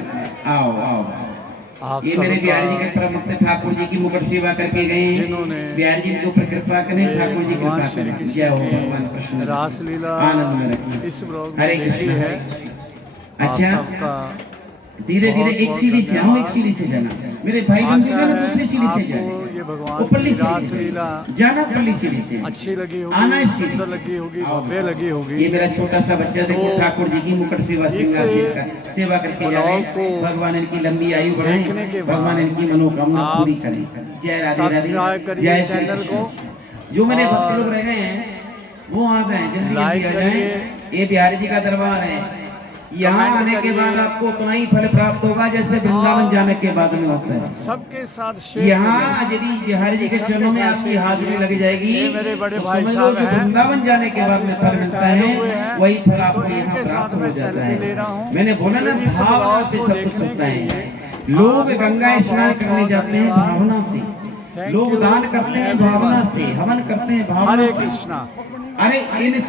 आओ आओ। ये मेरे बिहारी जी के परम भक्त ठाकुर जी की मुकुट सेवा करके गए। बिहारी जी के ऊपर कृपा करें, ठाकुर जी कृपा करें। जय हो भगवान कृष्ण, रासलीला आनंद में रखें। इस ब्लॉग हरे कृष्ण है। अच्छा, धीरे धीरे एक सीढ़ी से आओ, एक सीढ़ी से जाना। मेरे भाई बंधु जाना दूसरी सीढ़ी से जाए, ये भगवान ऊपरली की सीढ़ी रासलीला से जाना, ऊपरली सीढ़ी से अच्छी लगी आना, होगी, इस सीढ़ी सुंदर से। लगी होगी, आओ। भव्य लगी होगी। ये मेरा छोटा सा बच्चा देखिए, ठाकुर जी की मुकुट सेवा, श्रृंगार सेवा करके जा रहे हैं। भगवान इनकी लंबी आयु बढ़ाए, भगवान इनकी मनोकामना पूरी करें। जय राधे राधे, सब्सक्राइब करिए जय श्री चैनल को। कृष्ण। जो मेरे भक्त लोग रह गए हैं वो आ जाए, जल्दी लाइक आ जाए। करिए। ये बिहारी जी का दरबार है। यहाँ कमेंट आने के करिए। बाद आपको उतना ही फल प्राप्त होगा जैसे वृंदावन जाने के बाद में होता है। सबके साथ शेयर यहाँ यदि बिहारी जी के चरणों में आपकी हाजिरी लगी जाएगी, ये मेरे बड़े तो भाई समझ लो साहब जो हैं। वृंदावन जाने के बाद में फल मिलता है, वही फल आपको तो यहाँ इनके प्राप्त साथ हो मैं जाता सेल्फी ले रहा है। हूँ। मैंने बोला ना, तो इस भावना ब्लॉग से को सब कुछ देखने होता के है। लिए लोग आप गंगा सबका स्नान बहुत करने बहुत जाते हैं धन्यवाद। भावना से, Thank लोग you, दान करते हैं everyone. भावना से, हवन करते हैं भावना हरे से। कृष्णा। अरे इन